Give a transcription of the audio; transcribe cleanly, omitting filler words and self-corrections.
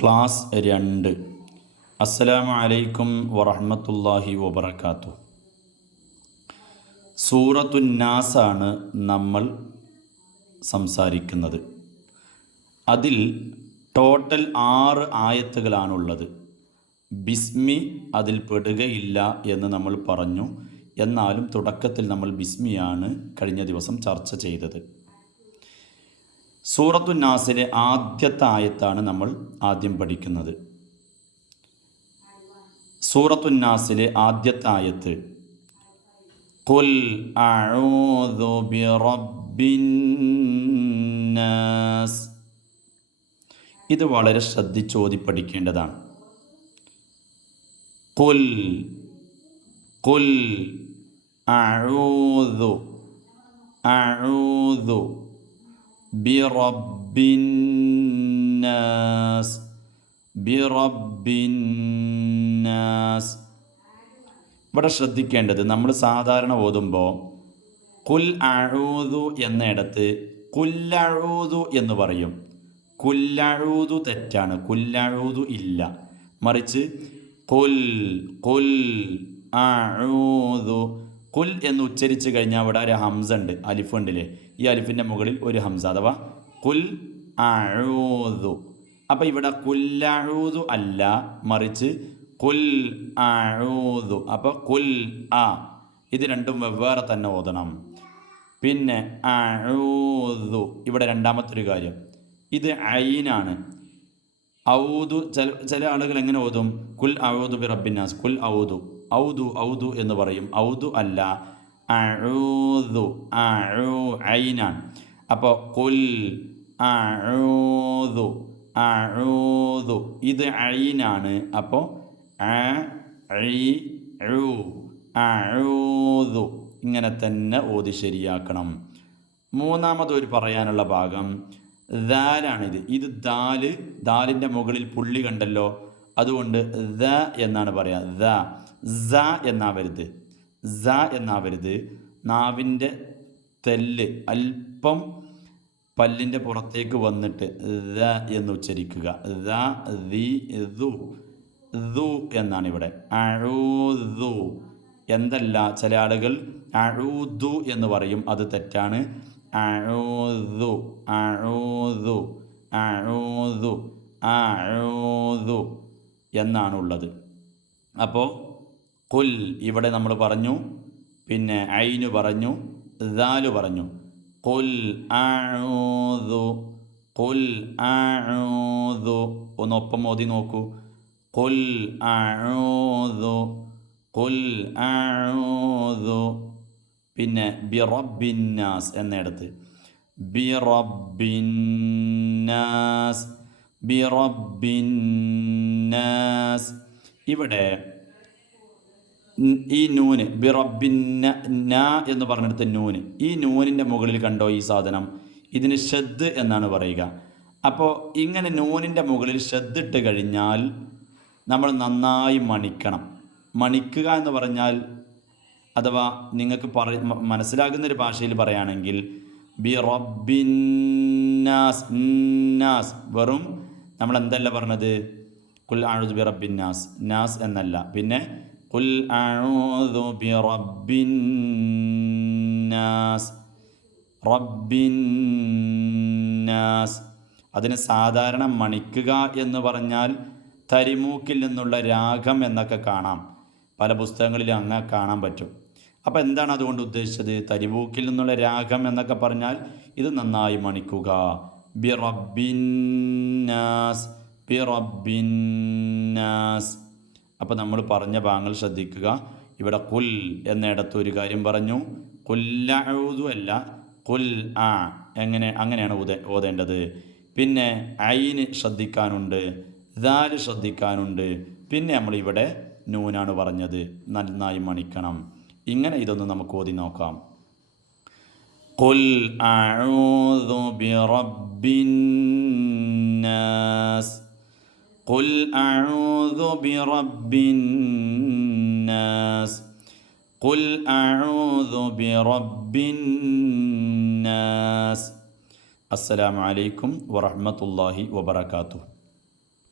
Class 2. അസ്സലാമു അലൈക്കും വറഹ്മത്തുള്ളാഹി വബറകാതുഹു. സൂറത്തുൻ നാസാണ് നമ്മൾ സംസാരിക്കുന്നത്. അതിൽ ടോട്ടൽ 6 ആയത്തുകളാണുള്ളത്. ബിസ്മി അതിൽ പെടുകയില്ല എന്ന് നമ്മൾ പറഞ്ഞു. എന്നാലും തുടക്കത്തിൽ നമ്മൾ ബിസ്മിയാണ് കഴിഞ്ഞ ദിവസം ചർച്ച ചെയ്തത്. സൂറത്തുൻ നാസിലെ ആദ്യത്തെ ആയത്താണ് നമ്മൾ ആദ്യം പഠിക്കുന്നത്. സൂറത്തുൻ നാസിലെ ആദ്യത്തെ ആയത്ത് ഖുൽ അഊദു ബിറബ്ബിൻ നാസ്. ഇത് വളരെ ശ്രദ്ധിച്ചോതി പഠിക്കേണ്ടതാണ്. ഖുൽ ഖുൽ അഊദു അഊദു ബിറബ്ബിൻ നാസ് ബിറബ്ബിൻ നാസ്. ഇവിടെ ശ്രദ്ധിക്കേണ്ടത്, നമ്മൾ സാധാരണ ഓതുമ്പോൾ കുൽ അഊദു എന്നിടത്ത് കുല്ലഊദു എന്ന് പറയും. കുല്ലഊദു തെറ്റാണ്, കുല്ലഊദു ഇല്ല. മറിച്ച് കുൽ കുൽ അഊദു. കുൽ എന്ന് ഉച്ചരിച്ച് കഴിഞ്ഞാൽ ഇവിടെ ഒരു ഹംസ ഉണ്ട്, അലിഫ് ഉണ്ടല്ലേ. ഈ അലിഫിൻ്റെ മുകളിൽ ഒരു ഹംസ, അഥവാ കുൽ അഊദു. അപ്പം ഇവിടെ കുല്ലഊദു അല്ല, മറിച്ച് കുൽ അഊദു. അപ്പോൾ കുൽ ആ, ഇത് രണ്ടും വെവ്വേറെ തന്നെ ഓതണം. പിന്നെ അഊദു, ഇവിടെ രണ്ടാമത്തൊരു കാര്യം, ഇത് ഐനാണ്. ഔദു ചില ആളുകൾ എങ്ങനെ ഓതും? കുൽ ഔദു ബി റബ്ബിന്നാസ്, കുൽ ഔദു ഔദു ഔദു എന്ന് പറയും. ഔദു അല്ല, അഊദു ഐനാണ്. അപ്പോൾ കുൽ അഊദു അഊദു, ഇത് ഐനാണ്. അപ്പോൾ അഊദു ഇങ്ങനെ തന്നെ ഓതി ശരിയാക്കണം. മൂന്നാമതൊരു പറയാനുള്ള ഭാഗം ദാലാണിത്. ഇത് ദാലിൻ്റെ മുകളിൽ പുള്ളി കണ്ടല്ലോ, അതുകൊണ്ട് ദ എന്നാണ് പറയുക. ദ സ എന്നാവരുത്, സ എന്നാവരുത്. നാവിൻ്റെ തെല്ല് അല്പം പല്ലിൻ്റെ പുറത്തേക്ക് വന്നിട്ട് ദ എന്ന് ഉച്ചരിക്കുക. ദ ദി ദു ദു എന്നാണ് ഇവിടെ. അഊദു എന്തല്ല, ചില ആളുകൾ അഊദു എന്ന് പറയും, അത് തെറ്റാണ്. അഊദു അഊദു അഊദു അഊദു എന്നാണുള്ളത്. അപ്പോൾ കുൽ ഇവിടെ നമ്മൾ പറഞ്ഞു, പിന്നെ ഐന് പറഞ്ഞു, ദാല് പറഞ്ഞു. കുൽ അഊദു കുൽ അഊദു. ഒന്നൊപ്പം ഓതി നോക്കൂ. കുൽ അഊദു കുൽ അഊദു. പിന്നെ ബിറബ്ബിന്നാസ് എന്നിടത്ത് ബിറബ്ബിന്നാസ് ബിറബ്ബിന്നാസ്. ഇവിടെ ഈ നൂന് ബിറബ്ബിന്ന എന്ന് പറഞ്ഞെടുത്ത നൂന്, ഈ നൂനിൻ്റെ മുകളിൽ കണ്ടോ ഈ സാധനം? ഇതിന് ഷദ് എന്നാണ് പറയുക. അപ്പോൾ ഇങ്ങനെ നൂനിൻ്റെ മുകളിൽ ഷദ് ഇട്ട് കഴിഞ്ഞാൽ നമ്മൾ നന്നായി മണിക്കണം. മണിക്കുക എന്ന് പറഞ്ഞാൽ, അഥവാ നിങ്ങൾക്ക് മനസ്സിലാകുന്നൊരു ഭാഷയിൽ പറയുകയാണെങ്കിൽ ബിറബ്ബിന്നാസ് നാസ്, വെറും നമ്മൾ എന്തല്ല പറഞ്ഞത്? കുൽ അഊദു ബിറബ്ബിന്നാസ് നാസ് എന്നല്ല. പിന്നെ കുൽ അഊദു ബിറബ്ബിന്നാസ് റബ്ബിന്നാസ്. അതിന് സാധാരണ മണിക്കുക എന്ന് പറഞ്ഞാൽ തരിമൂക്കിൽ നിന്നുള്ള രാഗം എന്നൊക്കെ കാണാം, പല പുസ്തകങ്ങളിലും അങ്ങനെ കാണാൻ പറ്റും. അപ്പോൾ എന്താണ് അതുകൊണ്ട് ഉദ്ദേശിച്ചത്? തരിമൂക്കിൽ നിന്നുള്ള രാഗം എന്നൊക്കെ പറഞ്ഞാൽ ഇത് നന്നായി മണിക്കുക. ബിറബ്ബിന്നാസ് ബിറബ്ബിന്നാസ്. അപ്പോൾ നമ്മൾ പറഞ്ഞ ഭാഗങ്ങൾ ശ്രദ്ധിക്കുക. ഇവിടെ കുൽ എന്നിടത്ത് ഒരു കാര്യം പറഞ്ഞു, കുല്ലഊദു അല്ല, കുൽ ആ. അങ്ങനെയാണ് ഓതേണ്ടത്. പിന്നെ ഐന് ശ്രദ്ധിക്കാനുണ്ട്, ദാല് ശ്രദ്ധിക്കാനുണ്ട്. പിന്നെ നമ്മളിവിടെ നൂനാണ് പറഞ്ഞത്, നന്നായി മണിക്കണം. ഇങ്ങനെ ഇതൊന്ന് നമുക്ക് ഓതി നോക്കാം. ഖുൽ അഊദു ബിറബ്ബിന്നാസ് ഖുൽ അഊദു ബിറബ്ബിന്നാസ് ഖുൽ അഊദു ബിറബ്ബിന്നാസ്. അസ്സലാമു അലൈക്കും വറഹ്മത്തുള്ളാഹി വബറകാതുഹു.